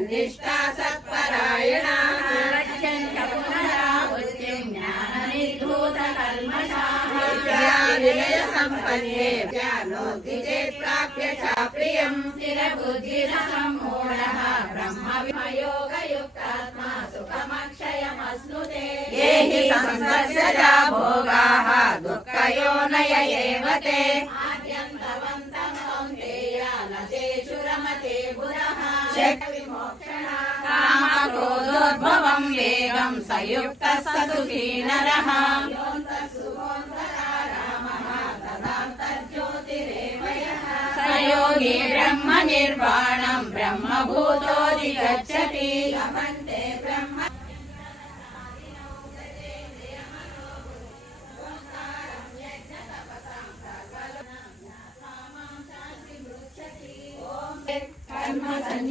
సన్నిష్టా సత్పరాయణాః గచ్చంత పునరావృత్తిం జ్ఞాననిర్ధూత కల్మషాః విద్యావినయ సంపన్నే జ్ఞానోక్తి చేత్ ప్రాప్య చ ప్రియం స్థిరబుద్ధిరసమ్మూఢः బ్రహ్మవిమయోగయుక్తాత్మా సుఖమక్షయమశ్నుతే ఏహి సంసర్శజా భోగాః దుఃఖయోనయ ఏవ తే ఆద్యంతవంతం కౌంతేయ నతేషు రమతే పురః శక్- విమోక్షణా కామక్రోధోద్భవం వేగం సయుక్త సుఖీ నరః సయోగి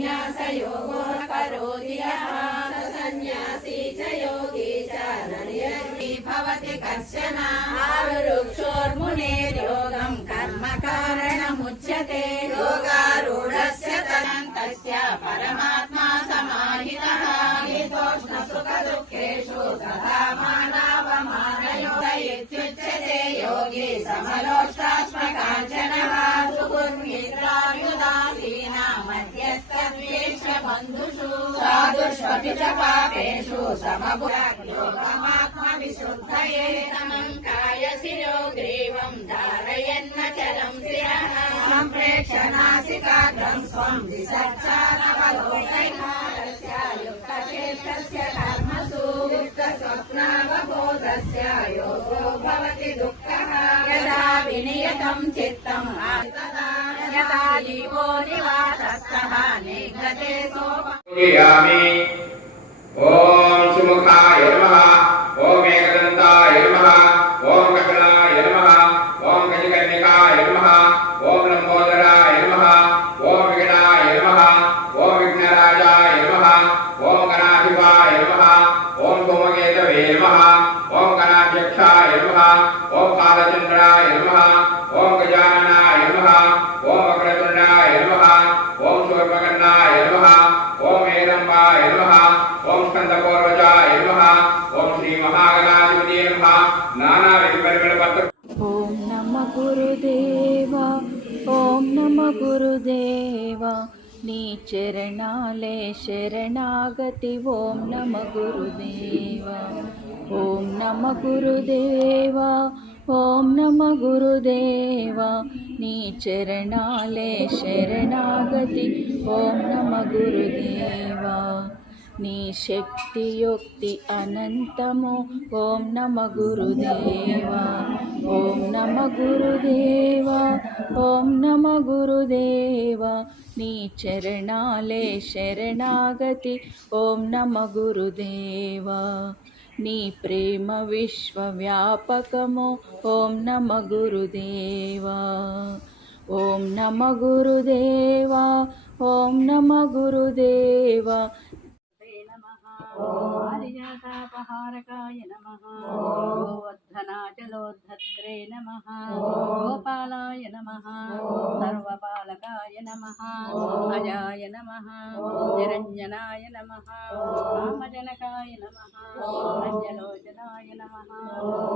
ญาสยโก బంధుషు సాధుష్వపి చ పాపేషు సమబుయోగమాత్మ విశుద్ధయే సమం కాయ శిరో గ్రీవం ధారయన్న చలం శిరః సంప్రేక్ష నాసికాగ్రం స్వం విసర్చానవలోకైకారస్య యుక్తచేష్టస్య కర్మసు యుక్తస్వప్నావబోధస్య యోగో భవతి దుఃఖः యదా ధ్యామి ఓం సుముఖాయ నమ ఓం ఏకదంతాయ నమ ఓం కపిలాయ నమ ఓం గజకర్ణికాయ నమ ఓం లంబోదరాయ నమ ఓం విఘ్నాయ నమ ఓం విఘ్నరాజాయ నమ ఓం గణాధిపాయ నమ ఓం భూమగేతవే నమ ఓం గణాధ్యక్షాయ నమ ఓం పాలచంద్రాయ నమ ఓం గజాననాయ నమ ఓం म नी चरणाले शरणागति। ॐ नम गुरुदेव ॐ नम गुरुदेव ॐ नम गुरुदेव। नी चरणाले शरणागति। ॐ नम गुरुदेवा। నీ శక్తి యుక్తి అనంతము. ఓం నమ గురుదేవా. ఓం నమ గురుదేవా. ఓం నమ గురుదేవా. నీ చరణాలే శరణాగతి. ఓం నమ గురుదేవా. నీ ప్రేమ విశ్వవ్యాపకము. ఓం నమ గురుదేవా. ఓం నమ గురుదేవా. ఓం నమ గురుదేవా. పారిజాతాపహారకాయ నమ గోవర్ధనాచలోద్ధత్రే నమ గోపాలాయ నమ సర్వపాలకాయ నమ అజాయ నమ నిరంజనాయ నమ రామజనకాయ నమ అంజలోచనాయ నమ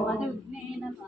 మధుగ్నే నమ